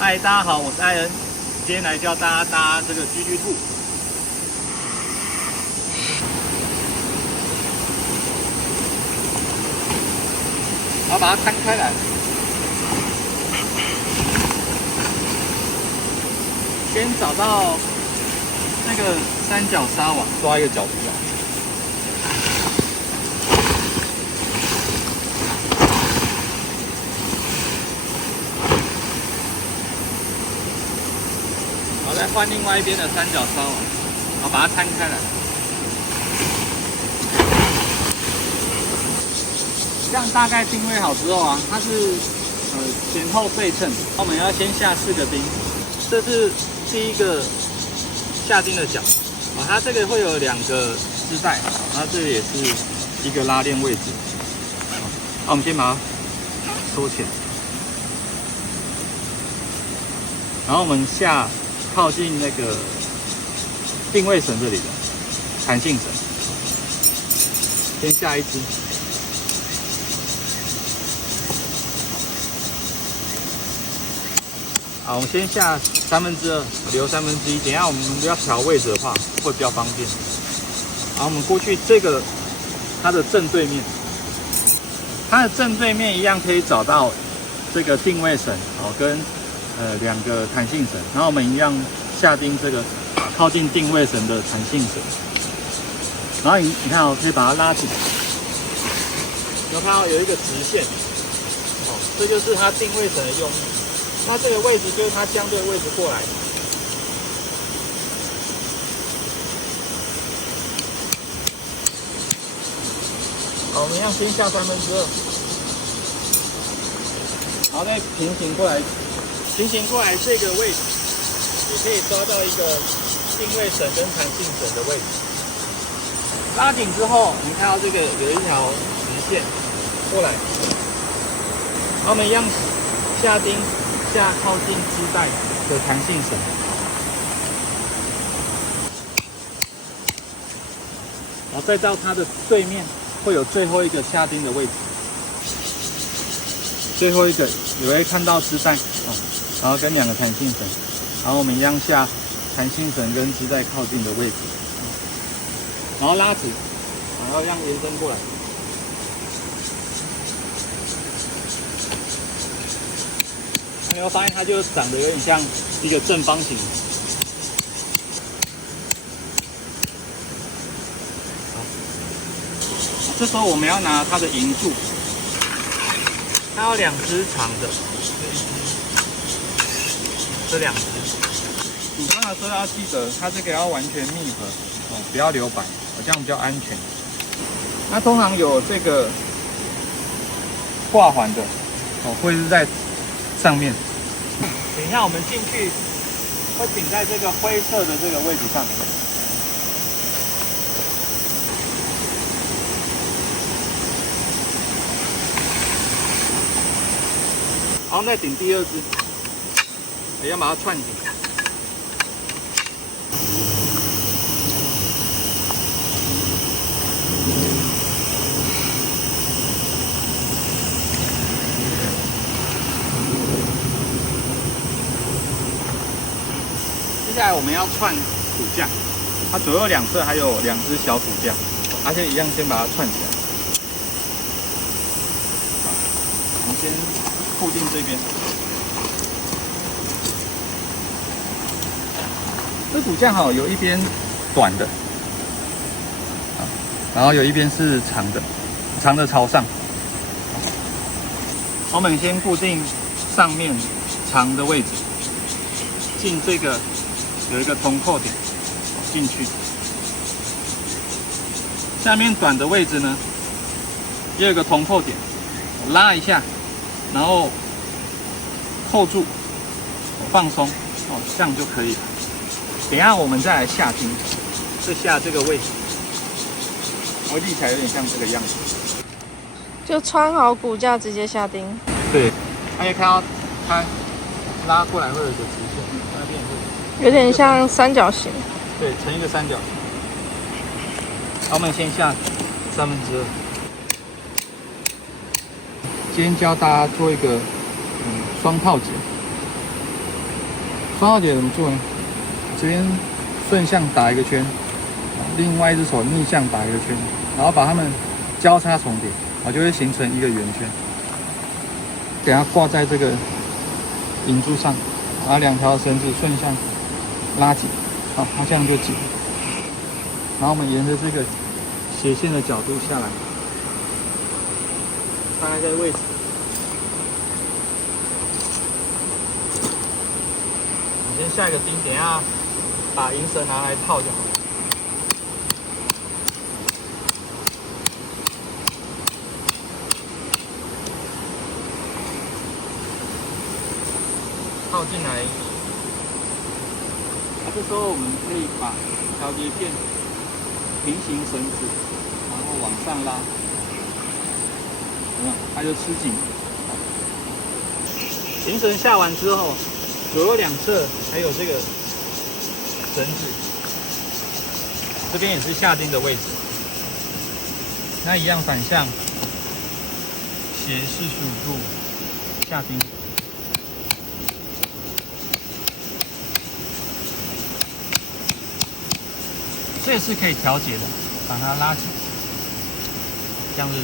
嗨，大家好，我是艾恩，今天来教大家搭这个 GG2。然后把它摊开来，先找到那个三角纱网，抓一个角出来。好，再换另外一边的三角纱网，然后把它摊开来。这样大概定位好之后啊，它是前后对称。我们要先下4个钉，这是第一个下钉的角啊，它这个会有2个织带，然后这个也是一个拉链位置。好，我们先把它收起来，然后我们下靠近那个定位绳这里的弹性绳，先下一支。好，我们先下2/3，留1/3，等一下我们要调位置的话会比较方便。好，我们过去这个它的正对面，它的正对面一样可以找到这个定位绳，好，跟2个弹性绳，然后我们一样下钉这个靠近定位绳的弹性绳，然后你看哦，可以把它拉紧，有看到有一个直线，哦，这就是它定位绳的用意。那这个位置就是它相对位置过来。好，我们要先下2/3，然后再平行过来，平行过来这个位置，也可以抓到一个定位绳跟弹性绳的位置。拉紧之后，你看到这个有一条直线过来，然后我们一样下钉。下靠近织带的弹性绳，然后再到它的对面会有最后一个下钉的位置，最后一个你会看到织带哦，然后跟2个弹性绳，然后我们一样下弹性绳跟织带靠近的位置，然后拉直，然后让延伸过来。你会发现它就长得有点像一个正方形。好，这时候我们要拿它的银柱，它有2只长的，这2只。组装的时候要记得，它这个要完全密合哦，不要留白，这样比较安全。那通常有这个挂环的哦，会是在上面。等一下我们进去会顶在这个灰色的这个位置上。然后再顶第2只，也要把它串紧。接下来我们要串骨架，它左右2侧还有2只小骨架，而且一样先把它串起来。好，我们先固定这边。这骨架好，有一边短的，然后有一边是长的，长的朝上。我们先固定上面长的位置，进这个。有一个铜扣点进去，下面短的位置呢，也有一个铜扣点，拉一下，然后扣住，放松，哦，这样就可以了。等一下我们再来下钉，是下这个位置，我立起来有点像这个样子。就穿好骨架直接下钉。对，大家看到它拉过来会有一个直线，那边会。有点像三角形，对，成一个三角形。好，我们先下2/3。今天教大家做一个双套结。双号节怎么做呢？这边顺向打一个圈，另外一只手逆向打一个圈，然后把它们交叉重叠，就会形成一个圆圈。给它挂在这个引柱上，然后2条绳子顺向拉紧，好，它这样就紧。然后我们沿着这个斜线的角度下来，大概在位置。你先下一个钉，等一下把银绳拿来套就好。套进来，这时候我们可以把调节片平行绳子，然后往上拉，它就吃紧。银绳下完之后，左右两侧还有这个绳子，这边也是下钉的位置。那一样反向斜45度下钉。这也是可以调节的，把它拉紧，这样子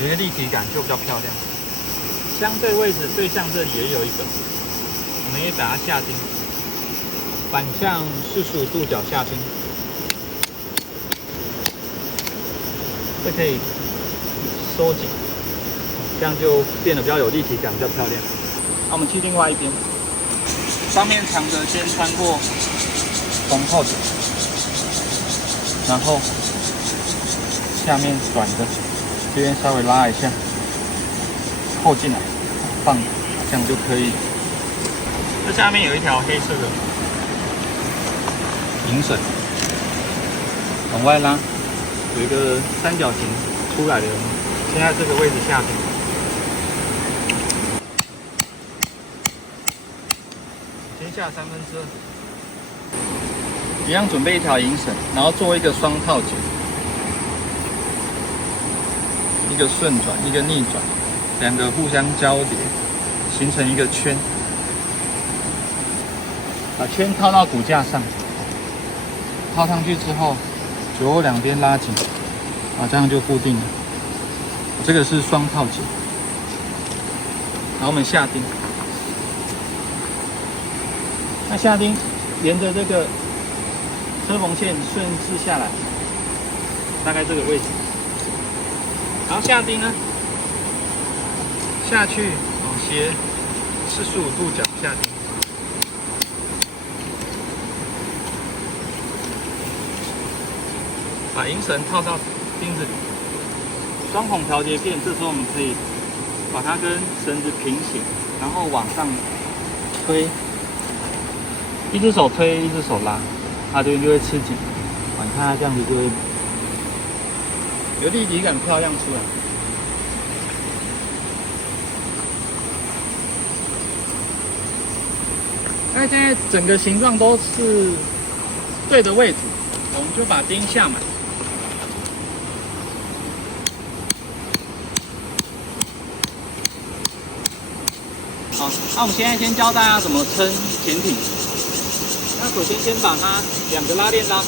有一个立体感，就比较漂亮。相对位置对向这里也有一个，我们也把它下钉，反向45度角下钉，这可以收紧，这样就变得比较有立体感，比较漂亮。那我们去另外一边，上面长的先穿过红扣子。然后下面短的，这边稍微拉一下，扣进来，放，这样就可以。这下面有一条黑色的银绳，往外拉，有一个三角形出来的，现在这个位置下钉。先下2/3。一样准备一条银绳，然后做一个双套结，一个顺转，一个逆转，两个互相交叠，形成一个圈。把圈套到骨架上，套上去之后，左右两边拉紧，这样就固定了。这个是双套结，然后我们下钉。那下钉沿着这个车缝线顺势下来，大概这个位置，然后下钉呢，下去往斜45度角下钉，把银绳套到钉子里，双孔调节片，这时候我们可以把它跟绳子平行，然后往上推，一只手推，一只手拉。它这边就会吃紧，你看它这样子就会有立体感，漂亮出来。那现在整个形状都是对的位置，我们就把钉下满。好，那我们现在先教大家怎么撑潜艇。那首先把它2个拉链拉开，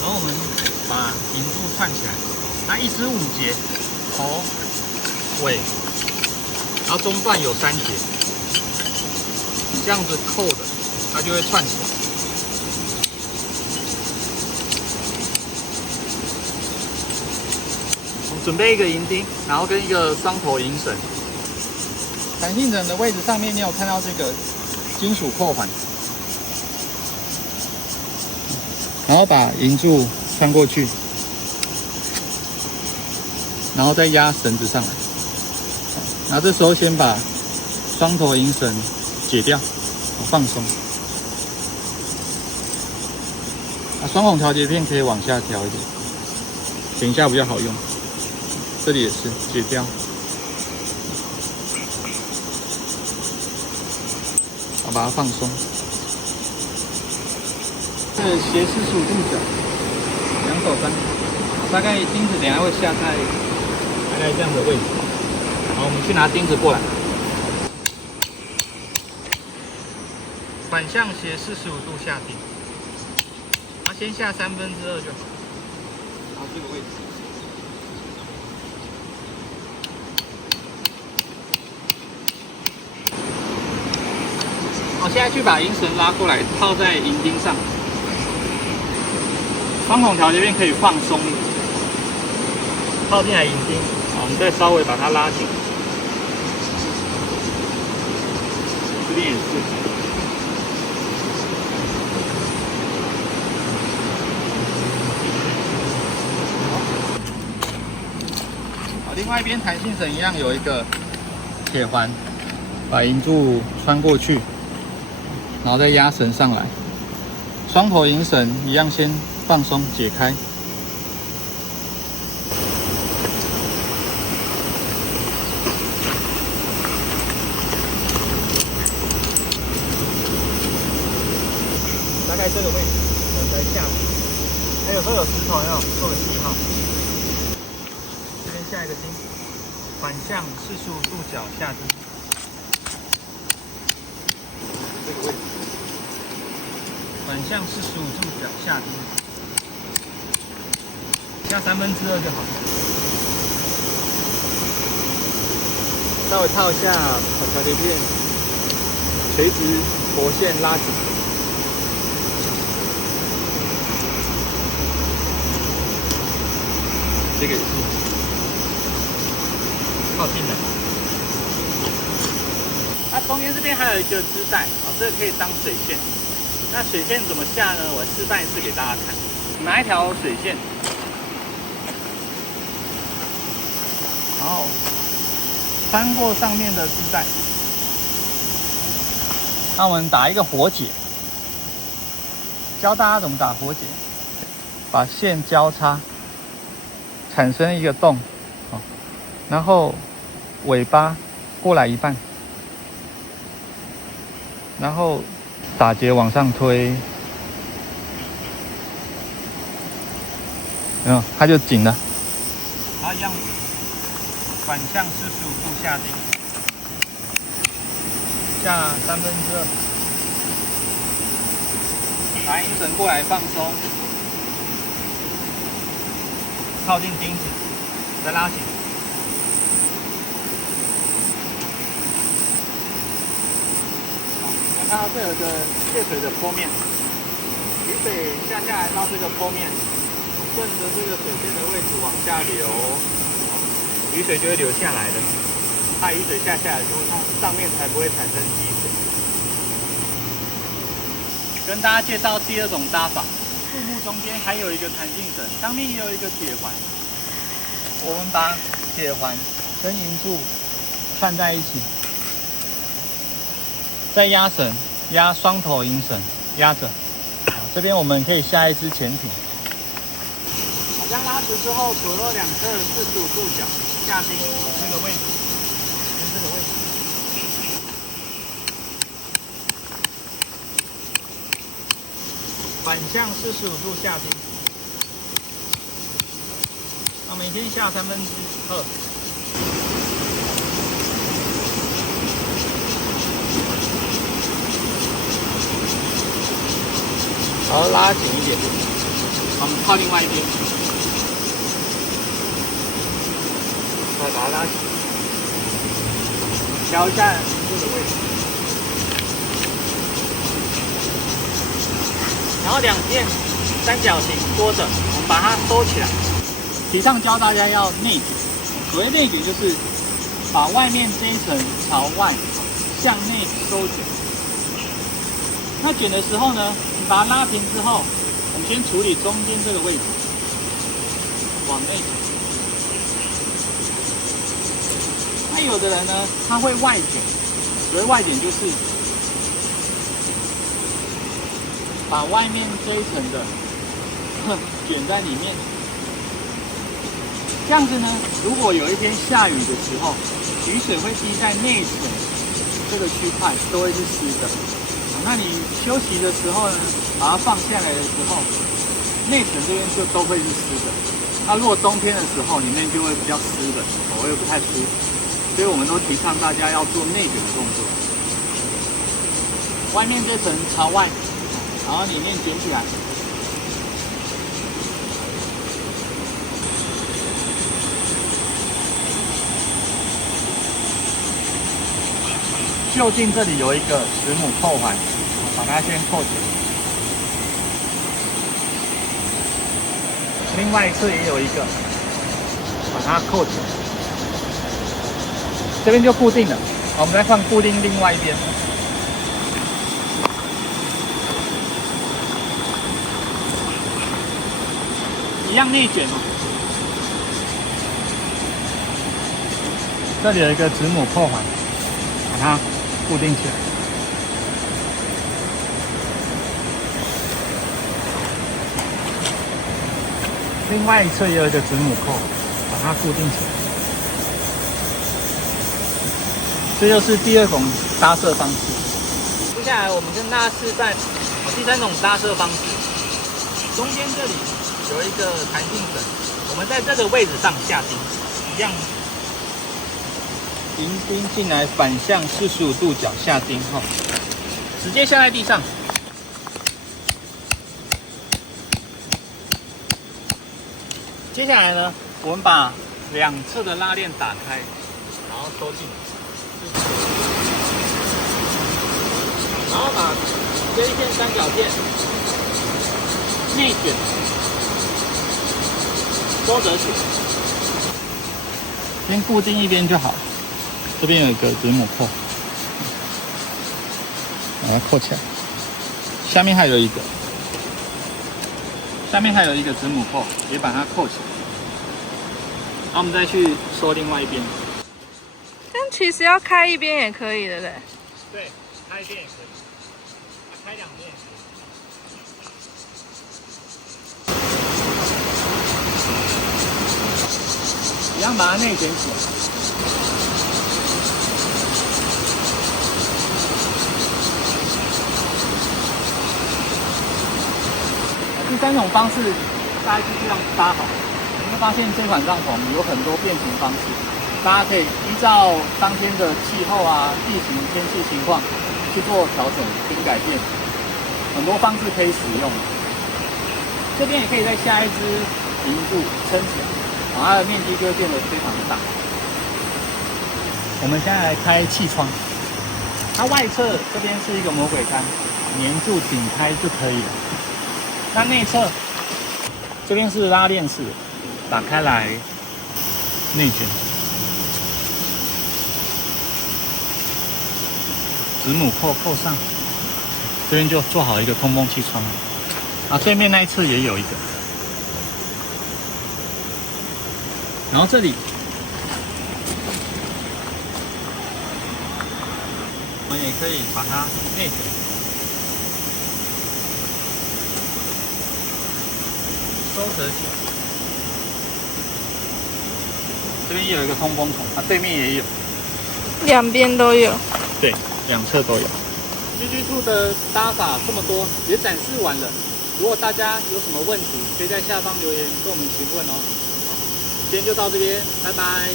然后我们把银柱串起来，那一支5节，头、尾，然后中段有3节，这样子扣的，它就会串起来。准备一个银钉，然后跟一个双头银绳。弹性绳的位置上面，你有看到这个金属扣环，然后把银柱穿过去，然后再压绳子上来。然后这时候先把双头银绳解掉，放松。双孔调节片可以往下调一点，等一下比较好用。这里也是解掉，把它放松。这斜45度角，2手翻，大概钉子等下会下在大概这样的位置。好，我们去拿钉子过来。反向斜45度下钉，先下2/3就好。好，这个位置。好，现在去把银绳拉过来，套在银钉上。双孔条这边可以放松一点，套进来银钉。好，我们再稍微把它拉紧。这边也是。另外一边弹性绳一样有一个铁环，把银柱穿过去，然后再压绳上来。双头银绳一样先放松解开。大概这个位置，我们再下去。有时候有石头要做个记号。下一个钉，反向45度角下钉，这个位置，反向45度角下钉，下2/3就好。稍微套一下，把调节片垂直活线拉紧。这个也是。靠近了，它中间这边还有一个织带，这个可以当水线。那水线怎么下呢？我示范一次给大家看。拿一条水线，然后穿过上面的织带，那我们打一个活结，教大家怎么打活结。把线交叉，产生一个洞，然后尾巴过来一半，然后打结往上推，没有，它就紧了。它一样反向45度下钉，下2/3，拿银绳过来放松，靠近钉子，再拉紧。看到这有个泄水的坡面，雨水下来到这个坡面，顺着这个水线的位置往下流，雨水就会流下来的。它雨水下来之后，它上面才不会产生积水。跟大家介绍第二种搭法，树木中间还有一个弹性绳，上面也有一个铁环。我们把铁环跟银柱串在一起。再压绳，压双头银绳，压着。这边我们可以下一支潜艇。这样拉直之后，左右两侧45度角下钉，这个位置，跟这个位置。反向45度下钉。那每天下2/3。然后拉紧一点，我们靠另外一边，再把它拉紧，调一下这个位置，然后2片三角形拖着，我们把它收起来。题上教大家要内卷，所谓内卷就是把外面这一层朝外向内收卷。那卷的时候呢？把它拉平之后，我们先处理中间这个位置，往内卷。那有的人呢，他会外卷，所谓外卷就是把外面这一层的卷在里面。这样子呢，如果有一天下雨的时候，雨水会滴在内层这个区块，都会是湿的。那你休息的时候呢，把它放下来的时候，内层这边就都会是湿的。那如果冬天的时候，里面就会比较湿的，口味不太舒服，所以我们都提倡大家要做内卷的动作。外面这层朝外，然后里面卷起来。就近这里有一个子母扣环，把它先扣起来。另外一侧也有一个，把它扣起来。这边就固定了。好，我们再换固定另外一边。一样内卷哦。这里有一个子母扣环，把它固定起来。另外一侧也有一个子母扣，把它固定起来。这就是第二种搭设方式。接下来我们跟大家示范第三种搭设方式。中间这里有一个弹性绳，我们在这个位置上下钉，一样迎钉进来，反向45度角下钉哈，直接下在地上。接下来呢，我们把两侧的拉链打开，然后收进来，然后把这一片三角片内卷收折起来，先固定一边就好。这边有一个子母扣，把它扣起来。下面还有一个。下面还有一个子母扣，也把它扣起来。然后我们再去收另外一边。但其实要开一边也可以，对不对？对，开一边也可以，开两边也可以。一样把它内卷起来。第三种方式，大家就这样搭好。你会发现这款帐篷有很多变形方式，大家可以依照当天的气候啊、地形、天气情况去做调整跟改变，很多方式可以使用。这边也可以再下一支银柱撑起来，它的面积就会变得非常的大。我们现在来开气窗，它外侧这边是一个魔鬼毡，粘住顶开就可以了。那内侧这边是拉链式，打开来内卷，子母扣扣上，这边就做好一个通风气窗了。啊，对面那一侧也有一个，然后这里我们也可以把它内卷。收折起来，这边也有一个通风孔，对面也有，两边都有。对，两侧都有。GG2的搭法这么多，也展示完了。如果大家有什么问题，可以在下方留言跟我们询问哦。今天就到这边，拜拜。